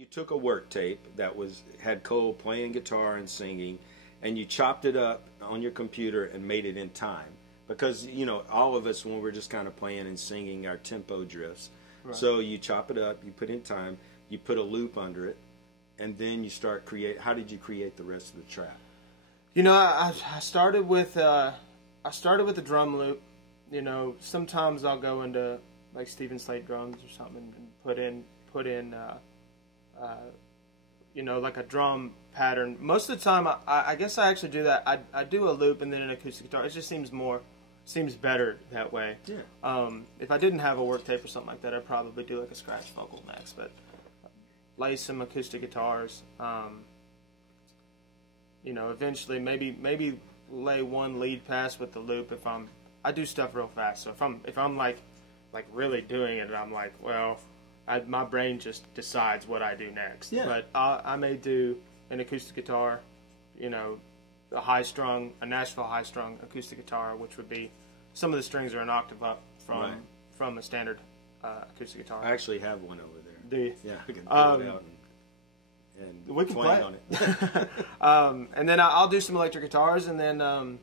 You took a work tape that had Cole playing guitar and singing, and you chopped it up on your computer and made it in time. Because, you know, all of us, when we're just kind of playing and singing, our tempo drifts. Right. So you chop it up, you put in time, you put a loop under it, and then you start how did you create the rest of the track? You know, I started with the drum loop. You know, sometimes I'll go into like Stephen Slate drums or something and put in you know, like a drum pattern. Most of the time, I guess I actually do that. I do a loop and then an acoustic guitar. It just seems better that way. Yeah. If I didn't have a work tape or something like that, I'd probably do like a scratch vocal next. But lay some acoustic guitars. You know, eventually maybe lay one lead pass with the loop if I do stuff real fast. So if I'm like really doing it, I'm like, well, my brain just decides what I do next. Yeah. But I may do an acoustic guitar, you know, a Nashville high-strung acoustic guitar, which would be some of the strings are an octave up from a standard acoustic guitar. I actually have one over there. Do you? Yeah, we can pull it out and we can play on it. And then I'll do some electric guitars, and then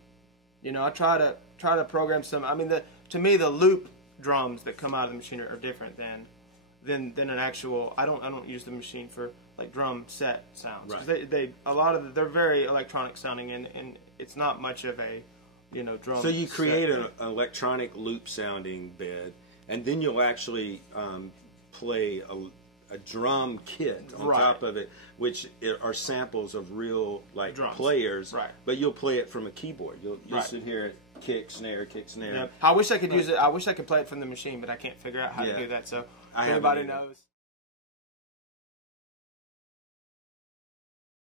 you know, I try to program some. I mean, to me the loop drums that come out of the machine are different than an actual. I don't use the machine for like drum set sounds. Right. They're very electronic sounding, and it's not much of a, you know, drum. So you create an electronic loop sounding bed, and then you'll actually play a drum kit on top of it, which are samples of real like drums. Players. Right. But you'll play it from a keyboard. You'll sit here at kick, snare. Yep. I wish I could use it. I wish I could play it from the machine, but I can't figure out how to do that. So if anybody knows.